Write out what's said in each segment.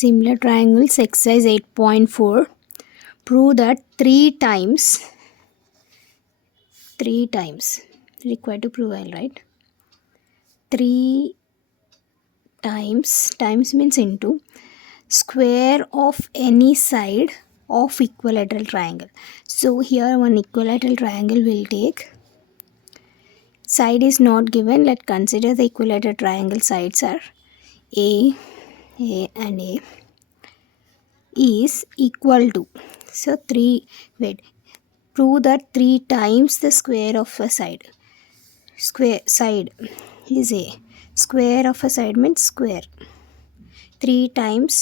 Similar triangles exercise 8.4. Prove that 3 times required to prove, I'll write 3 times means into square of any side of equilateral triangle. So here one equilateral triangle will take, side is not given, let's consider the equilateral triangle sides are A and A is equal to, so 3, wait, prove that 3 times the square of a side. Square side is A. Square of a side means square. 3 times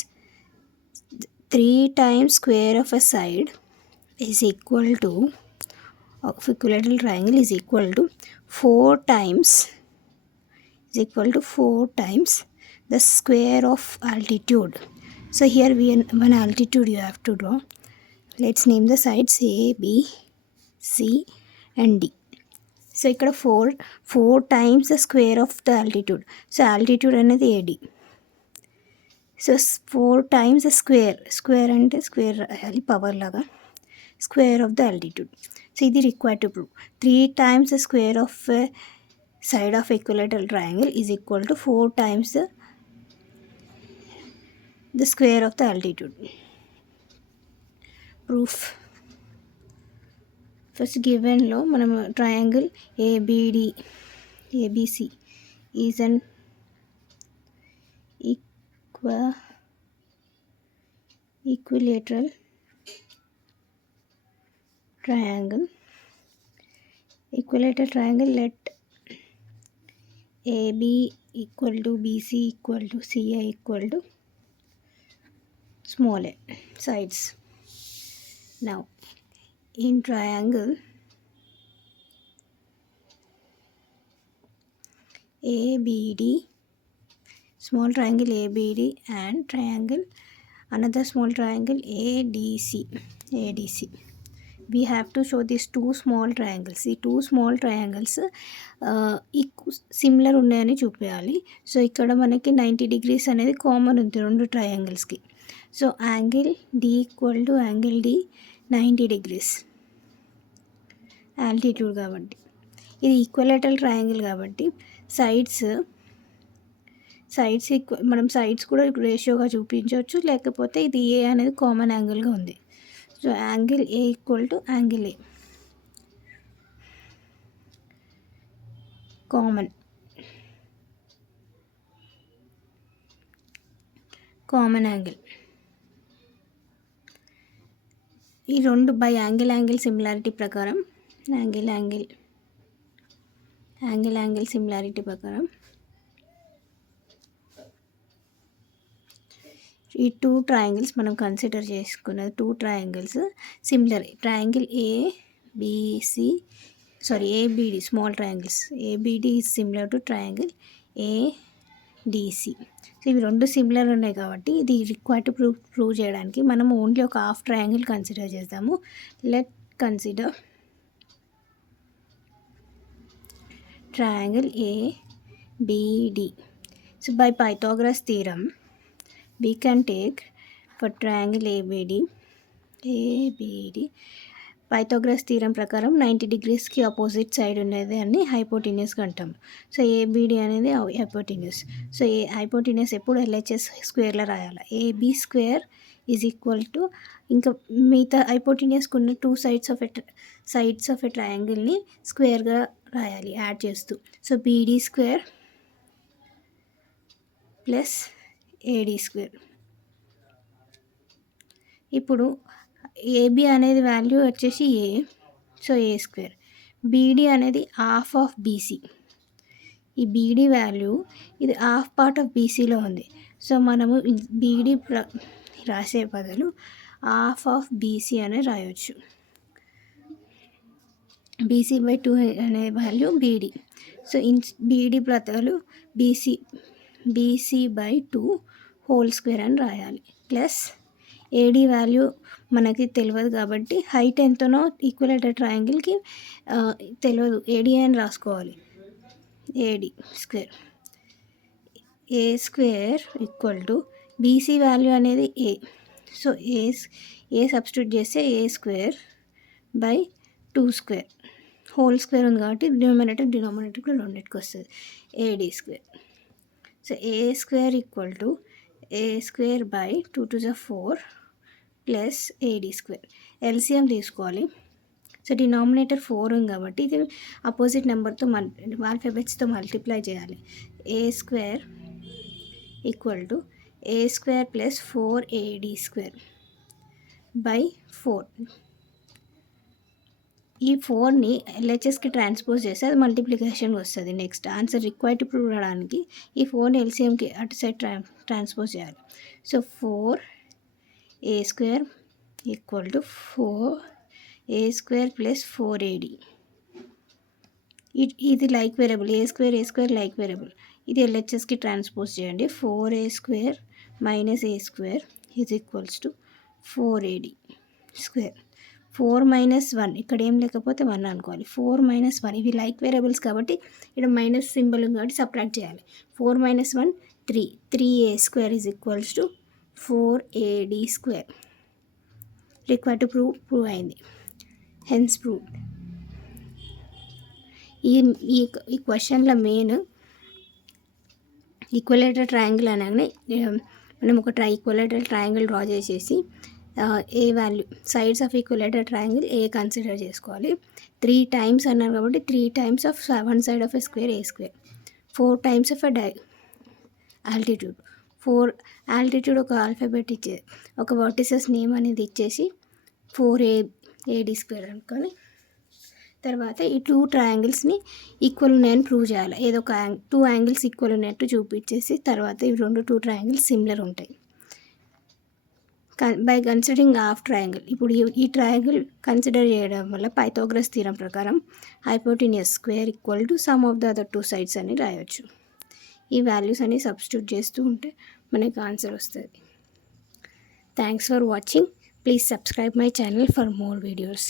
square of a side is equal to, of equilateral triangle is equal to 4 times the square of altitude. So here we one altitude you have to draw. Let's name the sides A, B, C and D. So ఇక్కడ four times the square of the altitude. So altitude అనేది AD. So 4 times square అంటే square రాయాలి power లాగా, square of the altitude. So ఇది required to prove 3 times the square of side of equilateral triangle is equal to 4 times the square of the altitude. Proof. First గివెన్లో మనం triangle ABC is an equilateral triangle. Let AB equal to BC equal to CA equal to small a sides. Now in triangle ABD, small triangle ABD and another small triangle ADC, we have to show these two small triangles. ఈ two small triangles similar ఉన్నాయని చూపించాలి. So ఇక్కడ మనకి 90 degrees అనేది common ఉంది రెండు ట్రయాంగిల్స్కి. So angle D equal to angle D 90 degrees altitude కాబట్టి, ఇది ఈక్వలేటరల్ ట్రయాంగిల్ కాబట్టి సైడ్స్ మనం సైడ్స్ కూడా రేషియోగా చూపించవచ్చు, లేకపోతే ఇది ఏ అనేది కామన్ యాంగిల్గా ఉంది. So angle A equal to angle A common angle. ఈ రెండు బై యాంగిల్ సిమిలారిటీ ప్రకారం యాంగిల్ సిమిలారిటీ ప్రకారం ఈ టూ ట్రయాంగిల్స్ మనం కన్సిడర్ చేసుకున్న two triangles similar. Triangle ABD small triangles ABD is similar to triangle ADC. So ఇవి రెండు similar ఉన్నాయి కాబట్టి ఇది రిక్వైర్డ్ టు ప్రూవ్ చేయడానికి మనం ఓన్లీ ఒక హాఫ్ ట్రయాంగిల్ కన్సిడర్ చేద్దాము. Let consider triangle ABD. So by Pythagoras theorem we can take for triangle ABD Pythagoras theorem ప్రకారం 90 degreesకి ఆపోజిట్ సైడ్ ఉన్నది అని హైపోటెన్యూస్గా అంటాం. సో ఏబిడి అనేది హైపోటెన్యూస్. సో హైపోటెన్యూస్ ఎప్పుడు LHS స్క్వేర్లో రాయాలి. AB square is equal to, ఇంకా మిగతా హైపోటెన్యూస్కి ఉన్న టూ సైడ్స్ ఆఫ్ ఎ ట్రయాంగిల్ని స్క్వేర్గా రాయాలి యాడ్ చేస్తూ. So BD square plus AD square. ఇప్పుడు AB అనేది వాల్యూ వచ్చేసి A, so A square. BD అనేది హాఫ్ ఆఫ్ BC. ఈ BD వాల్యూ ఇది హాఫ్ పార్ట్ ఆఫ్ BCలో ఉంది. సో మనము BD రాసే బదులు హాఫ్ ఆఫ్ BC అనే రాయవచ్చు. BC/2 అనే వాల్యూ BD. సో BD బదులు BC/2 హోల్ స్క్వేర్ అని రాయాలి. ప్లస్ AD వాల్యూ మనకి తెలియదు కాబట్టి హైట్ ఎంతనో ఈక్వలేటర్ ట్రయాంగిల్కి తెలియదు, AD అని రాసుకోవాలి. AD square A square equal to BC value అనేది ఏ. సో ఏ సబ్స్టిట్యూట్ చేస్తే A square by 2 square whole square ఉంది కాబట్టి డినామినేటర్కి రెండింటికి వస్తుంది AD square. So A square equal to A square by 2 to the 4 plus AD square. LCM తీసుకోవాలి. So denominator 4 ఉంది కాబట్టి ఇది అపోజిట్ నెంబర్తో ఆల్ఫాబెట్స్తో మల్టిప్లై చేయాలి. A square equal to A square plus 4AD square by 4. ఈ 4ని ఎల్హెచ్ఎస్కి ట్రాన్స్పోజ్ చేస్తే అది మల్టిప్లికేషన్ వస్తుంది. నెక్స్ట్ ఆన్సర్ రిక్వైర్డ్ ప్రూవ్ అవడానికి ఈ 4ని ఎల్సిఎంకి అటు సైడ్ ట్రాన్స్పోజ్ చేయాలి. So 4A square equal to 4A square plus 4AD. ఇది లైక్ వేరియబుల్ ఏ స్క్వేర్ లైక్ వేరియబుల్. ఇది ఎల్హెచ్ఎస్కి ట్రాన్స్పోజ్ చేయండి. 4A square minus A square is equals to 4AD square. 4 minus 1 ఇక్కడ ఏం లేకపోతే 1 అనుకోవాలి. 4 మైనస్ 1 ఇవి లైక్ వేరియబుల్స్ కాబట్టి ఇక్కడ మైనస్ సింబల్ కాబట్టి సబ్ట్రాక్ట్ చేయాలి. 4 minus 1 3A square is equals to 4AD square. Required to prove అయింది. Hence prove. ఈ క్వశ్చన్లో మెయిన్ ఈక్వలేటర్ ట్రయాంగిల్ అనగానే మనం ఒక ఈక్వలేటర్ ట్రయాంగిల్ డ్రా చేసేసి A value sides of equilateral triangle A consider చేసుకోవాలి. 3 టైమ్స్ అన్నారు కాబట్టి 3 times of one side of a square A square. 4 times of a altitude. 4 altitude ఒక ఆల్ఫాబెట్ ఇచ్చే ఒక వర్టిసెస్ నేమ్ అనేది ఇచ్చేసి 4AD స్క్వేర్ అనుకొని తర్వాత ఈ 2 ట్రయాంగిల్స్ని ఈక్వల్ ఉన్నాయని ప్రూవ్ చేయాలి. ఏదో ఒక 2 యాంగిల్స్ ఈక్వల్ ఉన్నట్టు చూపించేసి తర్వాత ఈ 2 ట్రయాంగిల్స్ సిమిలర్ ఉంటాయి బై కన్సిడరింగ్ హాఫ్ ట్రయాంగిల్. ఇప్పుడు ఈ ట్రయాంగిల్ కన్సిడర్ చేయడం వల్ల పైథాగరస్ థీరం ప్రకారం hypotenuse square equal to some of the other 2 sides అని రాయొచ్చు. ఈ వాల్యూస్ అని సబ్స్టిట్యూట్ చేస్తూ ఉంటే మనకి ఆన్సర్ వస్తుంది. Thanks for watching. Please subscribe my channel for more videos.